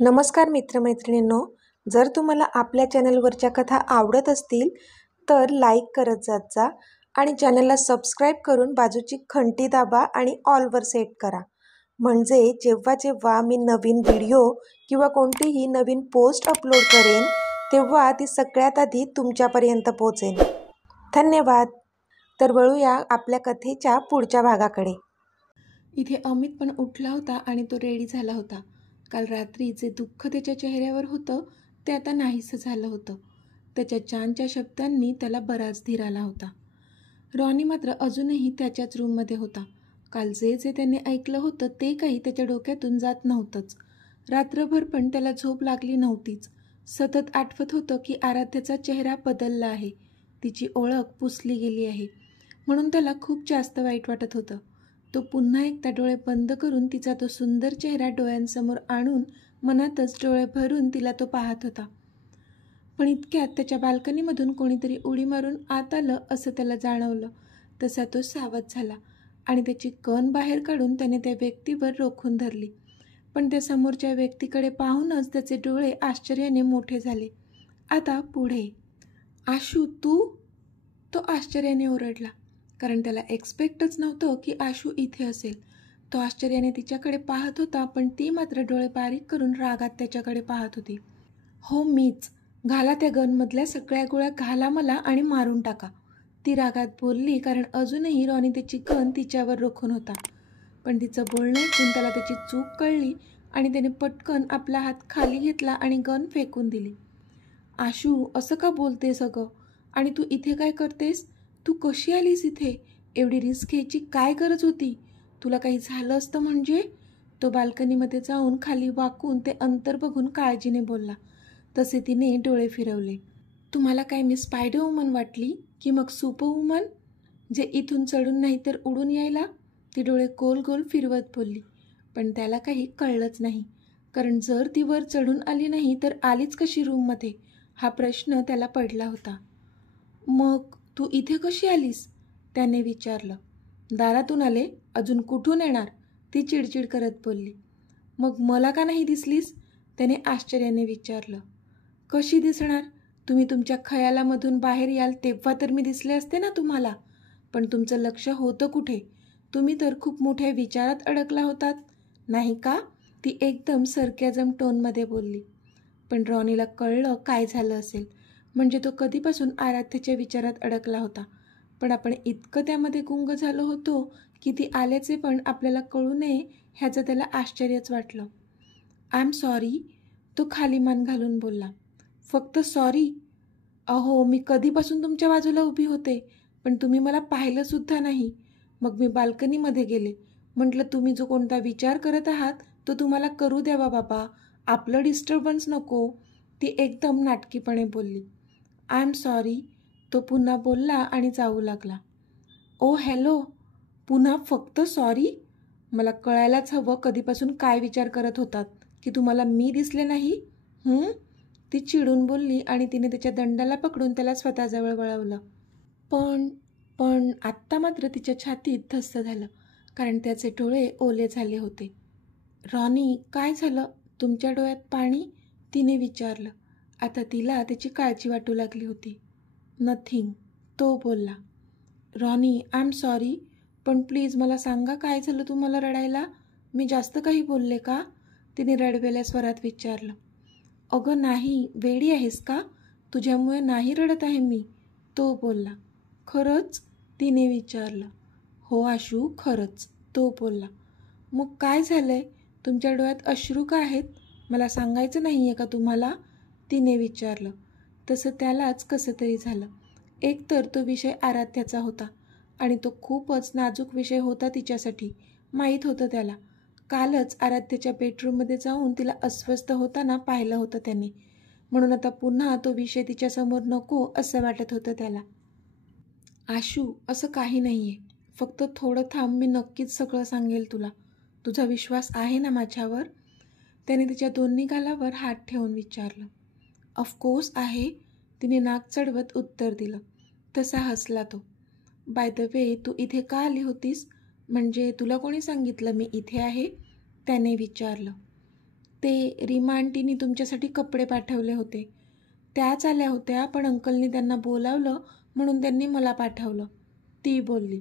नमस्कार मित्रमैत्रिणींनो, जर तुम्हाला आपल्या चॅनलवरच्या कथा आवडत असतील तर लाईक करत जात जा आणि चॅनलला सबस्क्राईब करून बाजूची घंटी दाबा आणि ऑलवर सेट करा. म्हणजे जेव्हा जेव्हा मी नवीन व्हिडिओ किंवा कोणतीही नवीन पोस्ट अपलोड करेन तेव्हा ती सगळ्यात आधी तुमच्यापर्यंत पोहोचेल. धन्यवाद. तर वळूया आपल्या कथेच्या पुढच्या भागाकडे. इथे अमित पण उठला होता आणि तो रेडी झाला होता. काल रात्री जे दुःख त्याच्या चेहऱ्यावर होतं ते आता नाहीसं झालं होतं. त्याच्या चानच्या शब्दांनी त्याला बराच धीर आला होता. रॉनी मात्र अजूनही त्याच्याच रूममध्ये होता. काल जे जे त्याने ऐकलं होतं ते काही त्याच्या डोक्यातून जात नव्हतंच. रात्रभर पण त्याला झोप लागली नव्हतीच. सतत आठवत होतं की आराध्याचा चेहरा बदलला आहे, तिची ओळख पुसली गेली आहे, म्हणून त्याला खूप जास्त वाईट वाटत होतं. तो पुन्हा एकदा डोळे बंद करून तिचा तो सुंदर चेहरा डोळ्यांसमोर आणून मनातच डोळे भरून तिला तो पाहत होता. पण इतक्यात त्याच्या बाल्कनीमधून कोणीतरी उडी मारून आत आलं असं त्याला जाणवलं. तसा तो सावध झाला आणि त्याची गन बाहेर काढून त्याने त्या व्यक्तीवर रोखून धरली. पण त्या समोरच्या व्यक्तीकडे पाहूनच त्याचे डोळे आश्चर्याने मोठे झाले. आता पुढे. आशू, तू? तो आश्चर्याने ओरडला, कारण त्याला एक्सपेक्टच नव्हतं की आशू इथे असेल. तो आश्चर्याने तिच्याकडे पाहत होता, पण ती मात्र डोळे बारीक करून रागात त्याच्याकडे पाहत होती. हो, मीच. घाला त्या गनमधल्या सगळ्या गोळ्या, घाला मला आणि मारून टाका, ती रागात बोलली, कारण अजूनही रॉनी त्याची गन तिच्यावर रोखून होता. पण तिचं बोलणं ऐकून त्याला त्याची चूक कळली आणि त्याने पटकन आपला हात खाली घेतला आणि गन फेकून दिली. आशू, असं का बोलतेस अगं? आणि तू इथे काय करतेस? तू कशी आलीस इथे? एवढी रिस्क घ्यायची काय गरज होती? तुला काही झालं असतं म्हणजे? तो बाल्कनीमध्ये जाऊन खाली वाकून ते अंतर बघून काळजीने बोलला. तसे तिने डोळे फिरवले. तुम्हाला काय मी स्पायडर वुमन वाटली की मग सुपर वुमन, जे इथून चढून नाही तर उडून यायला? ती डोळे गोल गोल फिरवत बोलली. पण त्याला काही कळलंच नाही, कारण जर ती वर चढून आली नाही तर आलीच कशी रूममध्ये, हा प्रश्न त्याला पडला होता. मग तू इथे कशी आलीस? त्याने विचारलं. दारातून आले, अजून कुठून येणार? ती चिडचिड करत बोलली. मग मला का नाही दिसलीस? त्याने आश्चर्याने विचारलं. कशी दिसणार? तुम्ही तुमच्या खयालामधून बाहेर याल तेव्हा तर मी दिसले असते ना तुम्हाला. पण तुमचं लक्ष होतं कुठे? तुम्ही तर खूप मोठ्या विचारात अडकला होतात, नाही का? ती एकदम सरक्याजम टोनमध्ये बोलली. पण रॉनीला कळलं काय झालं असेल. म्हणजे तो कधीपासून आराध्याच्या विचारात अडकला होता, पण आपण इतकं त्यामध्ये गुंग झालो होतो की ती आल्याचे पण आपल्याला कळू नये ह्याचं त्याला आश्चर्यच वाटलं. आय एम सॉरी, तो खाली मान घालून बोलला. फक्त सॉरी? अहो, मी कधीपासून तुमच्या बाजूला उभी होते, पण तुम्ही मला पाहिलंसुद्धा नाही. मग मी बाल्कनीमध्ये गेले. म्हटलं तुम्ही जो कोणता विचार करत आहात तो तुम्हाला करू द्यावा बाबा, आपलं डिस्टर्बन्स नको. ती एकदम नाटकीपणे बोलली. आय एम सॉरी, तो पुन्हा बोलला आणि जाऊ लागला. ओ हॅलो, पुन्हा फक्त सॉरी? मला कळायलाच हवं कधीपासून काय विचार करत होतात की तुम्हाला मी दिसले नाही? ती चिडून बोलली आणि तिने त्याच्या दंडाला पकडून त्याला स्वतःजवळ वळवलं. पण आत्ता मात्र तिच्या छातीत धस्स झालं, कारण त्याचे डोळे ओले झाले होते. रॉनी, काय झालं? तुमच्या डोळ्यात पाणी? तिने विचारलं. आता तिला त्याची काळजी वाटू लागली होती. नथिंग, तो बोलला. रॉनी, आय एम सॉरी, पण प्लीज मला सांगा काय झालं तुम्हाला रडायला? मी जास्त काही बोलले का? तिने रडवेल्या स्वरात विचारलं. अगं नाही, वेडी आहेस का? तुझ्यामुळे नाही रडत आहे मी, तो बोलला. खरंच? तिने विचारलं. हो आशू, खरंच, तो बोलला. मग काय झालंय? तुमच्या डोळ्यात अश्रू का आहेत? मला सांगायचं नाही आहे का तुम्हाला? तिने विचारलं. तसं त्यालाच कसं तरी झालं. एकतर तो विषय आराध्याचा होता आणि तो खूपच नाजूक विषय होता तिच्यासाठी, माहीत होतं त्याला. कालच आराध्याच्या बेडरूममध्ये जाऊन तिला अस्वस्थ होताना पाहिलं होतं त्याने, म्हणून आता पुन्हा तो विषय तिच्यासमोर नको असं वाटत होतं त्याला. आशू, असं काही नाही आहे, फक्त थोडं थांब, मी नक्कीच सगळं सांगेल तुला. तुझा विश्वास आहे ना माझ्यावर? त्याने तिच्या दोन्ही गालावर हात ठेवून विचारलं. ऑफकोर्स आहे, तिने नाक चढवत उत्तर दिलं. तसा हसला तो. बाय द वे, तू इथे का आली होतीस? म्हणजे तुला कोणी सांगितलं मी इथे आहे? त्याने विचारलं. ते रीमा आंटीनी तुमच्यासाठी कपडे पाठवले होते. त्याच आल्या होत्या, पण अंकलनी त्यांना बोलावलं म्हणून त्यांनी मला पाठवलं, ती बोलली.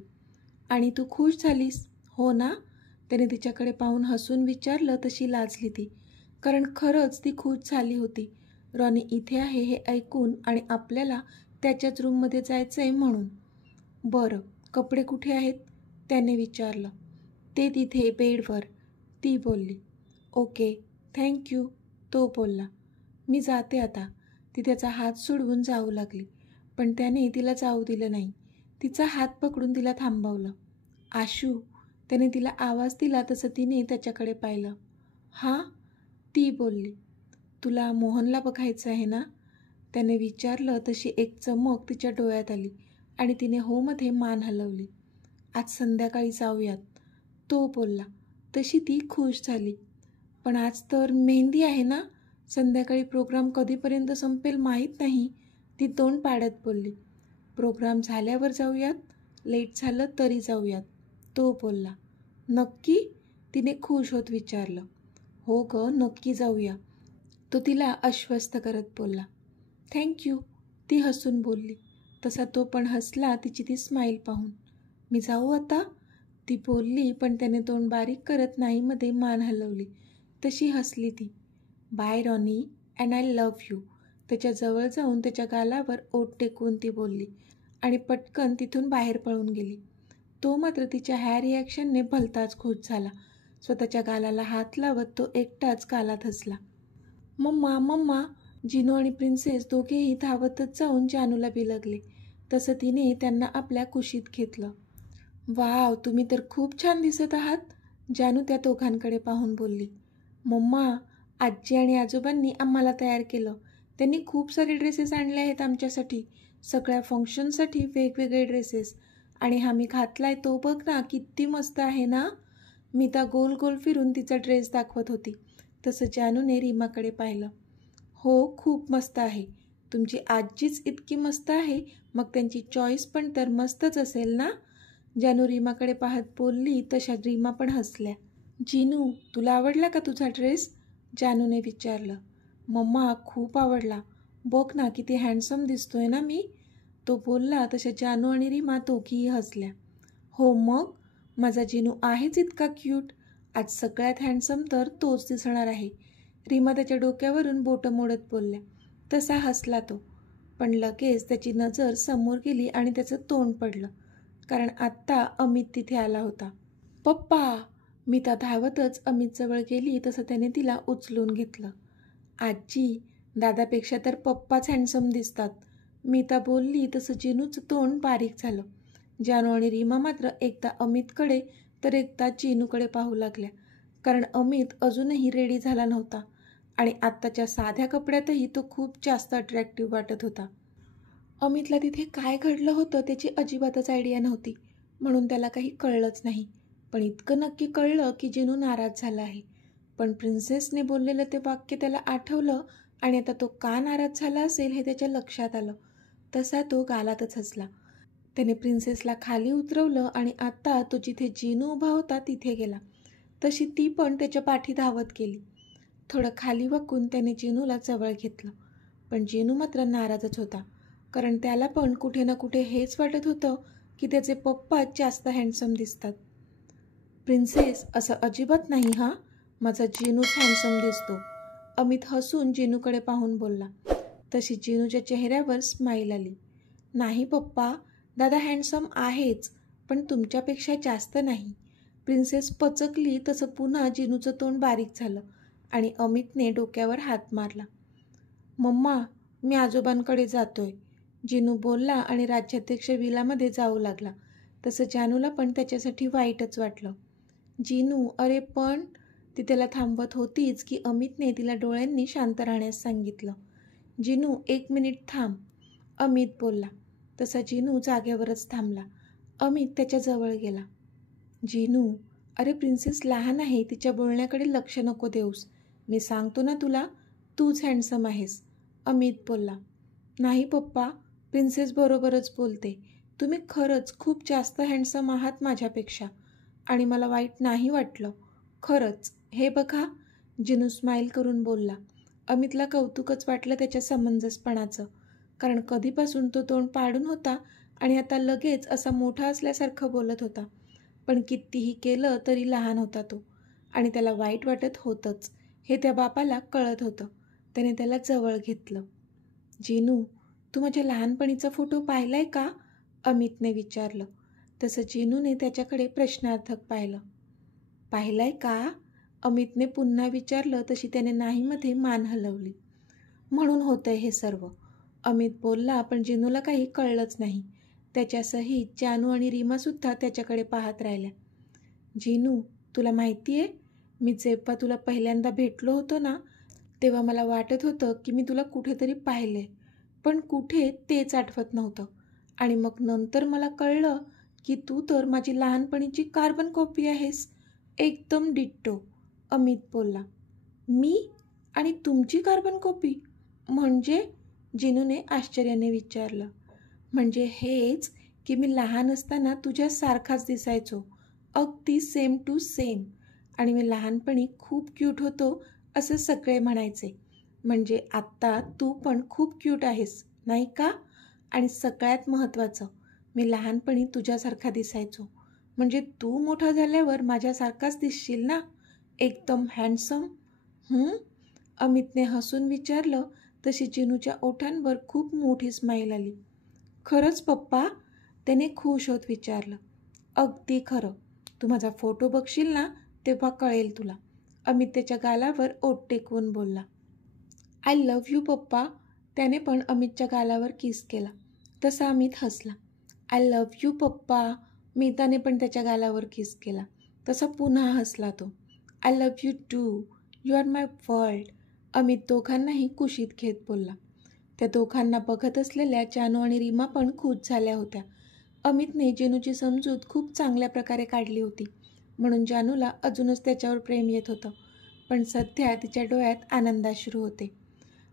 आणि तू खुश झालीस हो ना? त्याने तिच्याकडे पाहून हसून विचारलं. तशी लाजली ती, कारण खरंच ती खुश झाली होती. रॉनी इथे आहे हे ऐकून आणि आपल्याला त्याच्याच रूममध्ये जायचं आहे म्हणून. बरं, कपडे कुठे आहेत? त्याने विचारलं. ते तिथे बेडवर, ती बोलली. ओके, थँक्यू, तो बोलला. मी जाते आता. ती त्याचा हात सोडवून जाऊ लागली, पण त्याने तिला जाऊ दिलं नाही. तिचा हात पकडून तिला थांबवलं. आशू, त्याने तिला आवाज दिला तसं तिने त्याच्याकडे पाहिलं. हां, ती बोलली. तुला मोहनला बघायचं आहे ना? त्याने विचारलं. तशी एक चमक तिच्या डोळ्यात आली आणि तिने होमध्ये मान हलवली. आज संध्याकाळी जाऊयात, तो बोलला. तशी ती खुश झाली. पण आज तर मेहंदी आहे ना? संध्याकाळी प्रोग्राम कधीपर्यंत संपेल माहीत नाही, ती तोंड पाडत बोलली. प्रोग्राम झाल्यावर जाऊयात, लेट झालं तरी जाऊयात, तो बोलला. नक्की? तिने खुश होत विचारलं. हो गं, नक्की जाऊया, तो तिला आश्वस्त करत बोलला. थँक्यू, ती हसून बोलली. तसा तो पण हसला तिची ती स्माईल पाहून. मी जाऊ आता, ती बोलली, पण त्याने तोंड बारीक करत नाहीमध्ये मान हलवली. तशी हसली ती. Bye Ronnie, and I love you, त्याच्या जवळ जाऊन त्याच्या गालावर ओठ टेकवून ती बोलली आणि पटकन तिथून बाहेर पळून गेली. तो मात्र तिच्या ह्या रिॲक्शनने भलताच खुश झाला. स्वतःच्या गालाला हात लावत तो एकटाच गालात हसला. मम्मा मम्मा, जिनू आणि प्रिन्सेस दोघेही धावतच जाऊन जानूला बिलगले. तसं तिने त्यांना आपल्या कुशीत घेतलं. वाव, तुम्ही तर खूप छान दिसत आहात, जानू त्या दोघांकडे पाहून बोलली. मम्मा, आजी आणि आजोबांनी आम्हाला तयार केलं. त्यांनी खूप सारे ड्रेसेस आणले आहेत आमच्यासाठी, सगळ्या फंक्शनसाठी वेगवेगळे ड्रेसेस. आणि हा मी घातलाय तो बघ ना, किती मस्त आहे ना? मीता गोल गोल फिरून तिचा ड्रेस दाखवत होती. तसं जानूने रीमाकडे पाहिलं. हो, खूप मस्त आहे. तुमची आजीच इतकी मस्त आहे, मग त्यांची चॉईस पण तर मस्तच असेल ना? जानू रीमाकडे पाहत बोलली. तशा रीमा पण हसल्या. जिनू, तुला आवडला का तुझा ड्रेस? जानूने विचारलं. मम्मा, खूप आवडला. बघ ना, किती हँडसम दिसतोय ना मी, तो बोलला. तशा जानू आणि रीमा दोघीही हसल्या. हो मग, माझा जिनू आहेच इतका क्यूट. आज सगळ्यात हँडसम तर तोच दिसणार आहे, रीमा त्याच्या डोक्यावरून बोटं मोडत बोलल्या. तसा हसला तो, पण लगेच त्याची नजर समोर गेली आणि त्याचं तोंड पडलं, कारण आत्ता अमित तिथे आला होता. पप्पा, मीता धावतच अमितजवळ गेली. तसं त्याने तिला उचलून घेतलं. आजी, दादापेक्षा तर पप्पाच हँडसम दिसतात, मीता बोलली. तसं जिनूचं तोंड बारीक झालं. जानू आणि रीमा मात्र एकदा अमितकडे तर एकदा जिनूकडे पाहू लागल्या, कारण अमित अजूनही रेडी झाला नव्हता आणि आत्ताच्या साध्या कपड्यातही तो खूप जास्त अट्रॅक्टिव्ह वाटत होता. अमितला तिथे काय घडलं होतं त्याची अजिबातच आयडिया नव्हती, म्हणून त्याला काही कळलंच नाही. पण इतकं नक्की कळलं की जिनू नाराज झाला आहे. पण प्रिन्सेसने बोललेलं ते वाक्य त्याला आठवलं आणि आता तो का नाराज झाला असेल हे त्याच्या लक्षात आलं. तसा तो गालातच हसला. त्याने प्रिन्सेसला खाली उतरवलं आणि आता तो जिथे जिनू उभा होता तिथे गेला. तशी ती पण त्याच्या पाठी धावत गेली. थोडं खाली वाकून त्याने जिनूला जवळ घेतलं, पण जिनू मात्र नाराजच होता, कारण त्याला पण कुठे ना कुठे हेच वाटत होतं की त्याचे पप्पाच जास्त हँडसम दिसतात. प्रिन्सेस, असं अजिबात नाही हां, माझा जिनूच हँडसम दिसतो, अमित हसून जिनूकडे पाहून बोलला. तशी जिनूच्या चेहऱ्यावर स्माईल आली. नाही पप्पा, दादा हँडसम आहेच, पण तुमच्यापेक्षा जास्त नाही, प्रिन्सेस पचकली. तसं पुन्हा जिनूचं तोंड बारीक झालं आणि अमितने डोक्यावर हात मारला. मम्मा, मी आजोबांकडे जातोय, जिनू बोलला आणि राज्याध्यक्ष विलामध्ये जाऊ लागला. तसं जानूला पण त्याच्यासाठी वाईटच वाटलं. जिनू, अरे पण, ती त्याला थांबवत होतीच की अमितने तिला डोळ्यांनी शांत राहण्यास सांगितलं. जिनू, 1 मिनिट थांब, अमित बोलला. तसा जिनू जागेवरच थांबला. अमित त्याच्याजवळ गेला. जिनू, अरे प्रिन्सेस लहान आहे, तिच्या बोलण्याकडे लक्ष नको देऊस, मी सांगतो ना तुला, तूच हँडसम आहेस, अमित बोलला. नाही पप्पा, प्रिन्सेस बरोबरच बोलते, तुम्ही खरंच खूप जास्त हँडसम आहात माझ्यापेक्षा, आणि मला वाईट नाही वाटलं, खरंच. हे बघा, जिनू स्माईल करून बोलला. अमितला कौतुकच वाटलं त्याच्या समंजसपणाचं, कारण कधीपासून तो तोंड पाडून होता आणि आता लगेच असा मोठा असल्यासारखं बोलत होता. पण कितीही केलं तरी लहान होता तो, आणि त्याला वाईट वाटत होतंच हे त्या बापाला कळत होतं. त्याने त्याला जवळ घेतलं. जिनू, तू माझ्या लहानपणीचा फोटो पाहिलाय का? अमितने विचारलं. तसं जिनूने त्याच्याकडे प्रश्नार्थक पाहिलं. पाहिलाय का? अमितने पुन्हा विचारलं. तशी त्याने नाहीमध्ये मान हलवली. म्हणून होतंय हे सर्व, अमित बोलला. पण जिनूला काही कळलंच नाही. त्याच्यासहित जानू आणि रीमासुद्धा त्याच्याकडे पाहत राहिल्या. जिनू, तुला माहिती आहे, मी जेव्हा तुला पहिल्यांदा भेटलो होतो ना, तेव्हा मला वाटत होतं की मी तुला कुठेतरी पाहिले, पण कुठे तेच आठवत नव्हतं. आणि मग नंतर मला कळलं की तू तर माझी लहानपणीची कार्बन कॉपी आहेस, एकदम डिट्टो. अमित बोलला. मी आणि तुमची कार्बन कॉपी म्हणजे? जिनूने आश्चर्याने विचारलं. म्हणजे हेच की मी लहान असताना तुझ्यासारखाच दिसायचो, अगदी सेम टू सेम. आणि मी लहानपणी खूप क्यूट होतो असं सगळे म्हणायचे. म्हणजे आत्ता तू पण खूप क्यूट आहेस, नाही का? आणि सगळ्यात महत्त्वाचं, मी लहानपणी तुझ्यासारखा दिसायचो. म्हणजे तू मोठा झाल्यावर माझ्यासारखाच दिसशील ना, एकदम हँडसम. अमितने हसून विचारलं. तशी जिनूच्या ओठांवर खूप मोठी स्माईल आली. खरंच पप्पा? त्याने खुश होत विचारलं. अगदी खरं. तू माझा फोटो बघशील ना, तेव्हा कळेल तुला. अमित त्याच्या गालावर ओठ टेकवून बोलला. आय लव्ह यू पप्पा. त्याने पण अमितच्या गालावर किस केला. तसा अमित हसला. आय लव्ह यू पप्पा. मीताने पण त्याच्या गालावर किस केला. तसा पुन्हा हसला तो. I love you too. You are my world. Amit दोघांनाही कुशीत घेत बोलला. त्या दोघांना बघत असलेल्या जानू आणि रीमा पण खुश झाल्या होत्या. अमितने जिनूची समजूत खूप चांगल्या प्रकारे काढली होती, म्हणून जानूला अजूनच त्याच्यावर प्रेम येत होतं. पण सध्या तिच्या डोळ्यात आनंदाश्रू होते.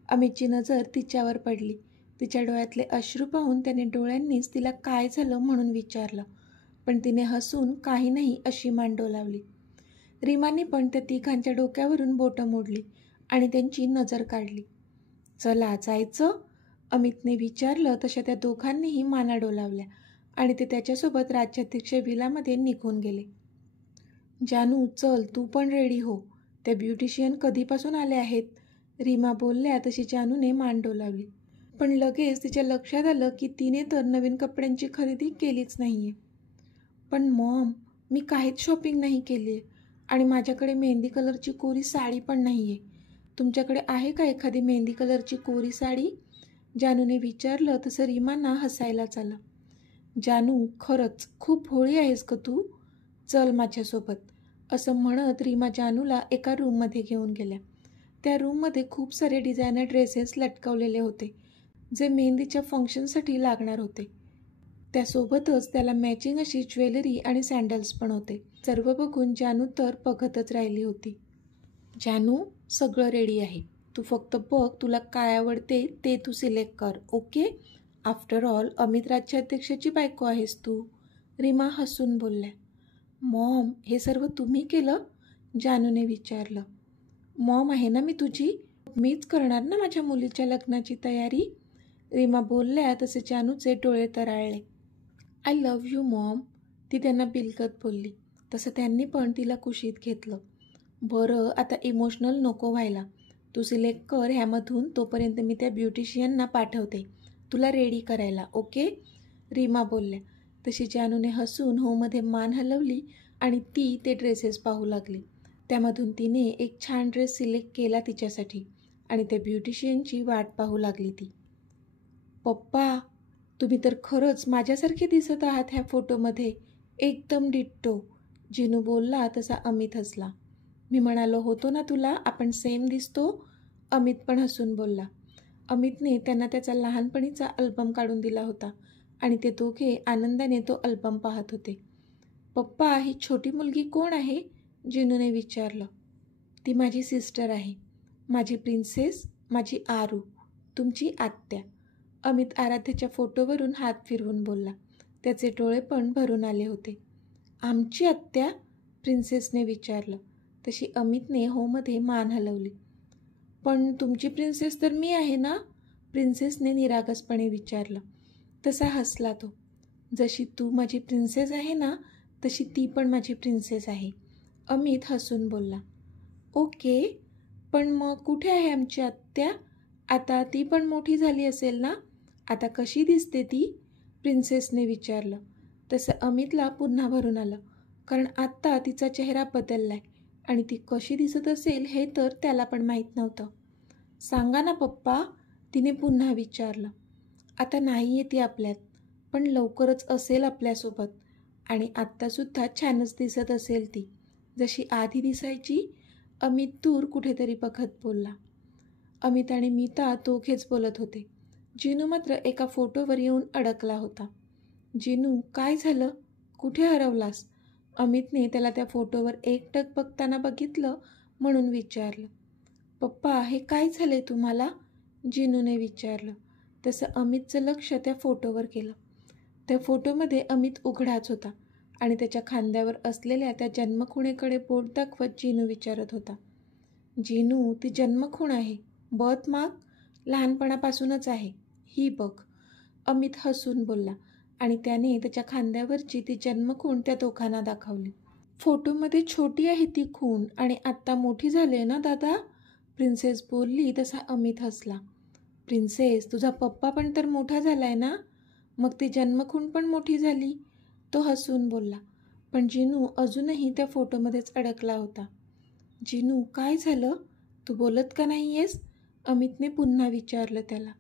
अमितची नजर तिच्यावर पडली. तिच्या डोळ्यातले अश्रू पाहून त्याने डोळ्यांनीच तिला काय झालं म्हणून विचारलं. पण तिने हसून काही नाही अशी मान डोलावली. रीमाने पण त्या तिघांच्या डोक्यावरून बोटं मोडली आणि त्यांची नजर काढली. चला जायचं? अमितने विचारलं. तशा त्या दोघांनीही माना डोलावल्या आणि ते त्याच्यासोबत राज्याध्यक्ष विलामध्ये निघून गेले. जानू, चल तू पण रेडी हो. त्या ब्युटिशियन कधीपासून आले आहेत? रीमा बोलल्या. तशी जानूने मान डोलावली. पण लगेच तिच्या लक्षात आलं की तिने तर नवीन कपड्यांची खरेदी केलीच नाही आहे. पण मॉम, मी काहीच शॉपिंग नाही केली आहे आणि माझ्याकडे मेहंदी कलरची कोरी साडी पण नाही आहे. तुमच्याकडे आहे का एखादी मेहंदी कलरची कोरी साडी? जानूने विचारलं. तसं रीमांना हसायलाच आलं. जानू, खरंच खूप भोळी आहेस का तू? चल माझ्यासोबत. असं म्हणत रीमा जानूला एका रूममध्ये घेऊन गेल्या. त्या रूममध्ये खूप सारे डिझायनर ड्रेसेस लटकवलेले होते, जे मेहंदीच्या फंक्शनसाठी लागणार होते. त्यासोबतच त्याला मॅचिंग अशी ज्वेलरी आणि सँडल्स पण होते. सर्व बघून जानू तर बघतच राहिली होती. जानू, सगळं रेडी आहे. तू फक्त बघ तुला काय आवडते ते तू सिलेक्ट कर, ओके? आफ्टर ऑल अमित राज्याध्यक्षाची बायको आहेस तू. रीमा हसून बोलल्या. मॉम, हे सर्व तुम्ही केलं? जानूने विचारलं. मॉम आहे ना मी तुझी, मीच करणार ना माझ्या मुलीच्या लग्नाची तयारी. रीमा बोलल्या. तसे जानूचे डोळे तराळले. आय लव्ह यू मॉम, ती त्यांना बिलकत बोलली. तसं त्यांनी पण तिला कुशीत घेतलं. बरं, आता इमोशनल नको व्हायला. तू सिलेक्ट कर ह्यामधून. तोपर्यंत मी त्या ब्युटिशियनना पाठवते तुला रेडी करायला, ओके? रीमा बोलल्या. तशी जानूने हसून होमध्ये मान हलवली आणि ती ते ड्रेसेस पाहू लागली. त्यामधून तिने एक छान ड्रेस सिलेक्ट केला तिच्यासाठी आणि त्या ब्युटिशियनची वाट पाहू लागली ती. पप्पा, तुम्ही तर खरंच माझ्यासारखे दिसत आहात ह्या फोटोमध्ये, एकदम डिट्टो. जिनू बोलला. तसा अमित हसला. मी म्हणालो होतो ना तुला, आपण सेम दिसतो. अमित पण हसून बोलला. अमितने त्यांना त्याचा लहानपणीचा अल्बम काढून दिला होता आणि ते दोघे आनंदाने तो अल्बम पाहत होते. पप्पा, ही छोटी मुलगी कोण आहे? जिनूने विचारलं. ती माझी सिस्टर आहे, माझी प्रिन्सेस, माझी आरू, तुमची आत्या. अमित आराध्याच्या फोटोवरून हात फिरवून बोलला. त्याचे डोळे पण भरून आले होते. आमची आत्या? प्रिन्सेसने विचारलं. तशी अमितने होमध्ये मान हलवली. पण तुमची प्रिन्सेस तर मी आहे ना? प्रिन्सेसने निरागसपणे विचारलं. तसा हसला तो. जशी तू माझी प्रिन्सेस आहे ना, तशी ती पण माझी प्रिन्सेस आहे, अमित हसून बोलला. ओके, पण मग कुठे आहे आमची आत्या? आता ती पण मोठी झाली असेल ना? आता कशी दिसते ती? प्रिन्सेसने विचारलं. तसं अमितला पुन्हा भरून आलं, कारण आत्ता तिचा चेहरा बदललाय आणि ती कशी दिसत असेल हे तर त्याला पण माहीत नव्हतं. सांगा ना पप्पा, तिने पुन्हा विचारलं. आता नाही आहे ती आपल्यात, पण लवकरच असेल आपल्यासोबत आणि आत्तासुद्धा छानच दिसत असेल ती, जशी आधी दिसायची, अमित दूर कुठेतरी बघत बोलला. अमित आणि मीता दोघेच बोलत होते. जिनू मात्र एका फोटोवर येऊन अडकला होता. जिनू, काय झालं? कुठे हरवलास? अमितने त्याला त्या फोटोवर एकटक बघताना बघितलं म्हणून विचारलं. पप्पा, हे काय झालंय तुम्हाला? जिनूने विचारलं. तसं अमितचं लक्ष त्या फोटोवर गेलं. त्या फोटोमध्ये अमित उघडाच होता आणि त्याच्या खांद्यावर असलेल्या त्या जन्मखुणेकडे बोट दाखवत जिनू विचारत होता. जिनू, ती जन्मखूण आहे. बर्थ मार्क लहानपणापासूनच आहे, ही बघ. अमित हसून बोलला आणि त्याने त्याच्या खांद्यावरची ती जन्मखूण त्या दोघांना दाखवली. फोटोमध्ये छोटी आहे ती खूण आणि आत्ता मोठी झाली आहे ना दादा? प्रिन्सेस बोलली तसा अमित हसला. प्रिन्सेस, तुझा पप्पा पण तर मोठा झालाय ना? मग ती जन्मखूण पण मोठी झाली, तो हसून बोलला. पण जिनू अजूनही त्या फोटोमध्येच अडकला होता. जिनू, काय झालं? तू बोलत का नाही आहेस? अमितने पुन्हा विचारलं त्याला.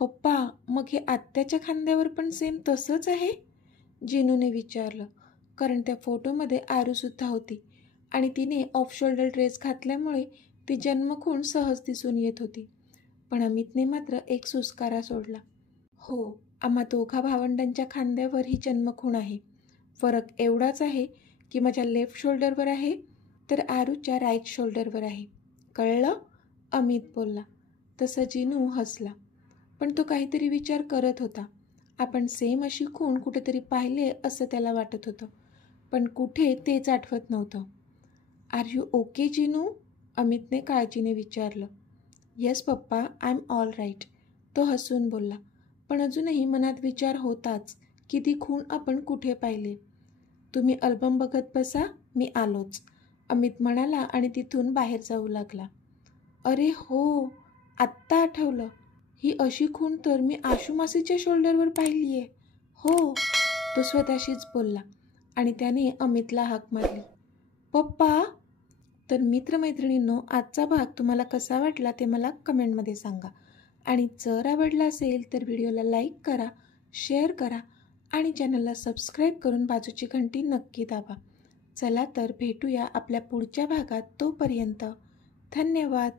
पप्पा, मग हे आत्याच्या खांद्यावर पण सेम तसंच आहे? जिनूने विचारलं, कारण त्या फोटोमध्ये आरूसुद्धा होती आणि तिने ऑफ शोल्डर ड्रेस घातल्यामुळे ती जन्मखूण सहज दिसून येत होती. पण अमितने मात्र एक सुस्कारा सोडला. हो, आम्हा दोघा भावंडांच्या खांद्यावर ही जन्मखूण आहे. फरक एवढाच आहे की माझ्या लेफ्ट शोल्डरवर आहे तर आरूच्या राईट शोल्डरवर आहे. कळलं? अमित बोलला. तसं जिनू हसला, पण तो काहीतरी विचार करत होता. आपण सेम अशी खूण कुठेतरी पाहिले असं त्याला वाटत होतं, पण कुठे तेच आठवत नव्हतं. Are you okay Jinu? अमितने काळजीने विचारलं. Yes papa, I am all right, तो हसून बोलला. पण अजूनही मनात विचार होताच की ती खूण आपण कुठे पाहिले. तुम्ही अल्बम बघत बसा, मी आलोच, अमित म्हणाला आणि तिथून बाहेर जाऊ लागला. अरे हो, आत्ता आठवलं, ही अशी खूण तर मी आशुमासीच्या शोल्डरवर पाहिली आहे. हो, तो स्वतःशीच बोलला आणि त्याने अमितला हाक मारली. पप्पा. तर मित्रमैत्रिणींनो, आजचा भाग तुम्हाला कसा वाटला ते मला कमेंटमध्ये सांगा आणि जर आवडला असेल तर व्हिडिओला लाईक करा, शेअर करा आणि चॅनलला सबस्क्राईब करून बाजूची घंटी नक्की दाबा. चला तर भेटूया आपल्या पुढच्या भागात. तोपर्यंत धन्यवाद.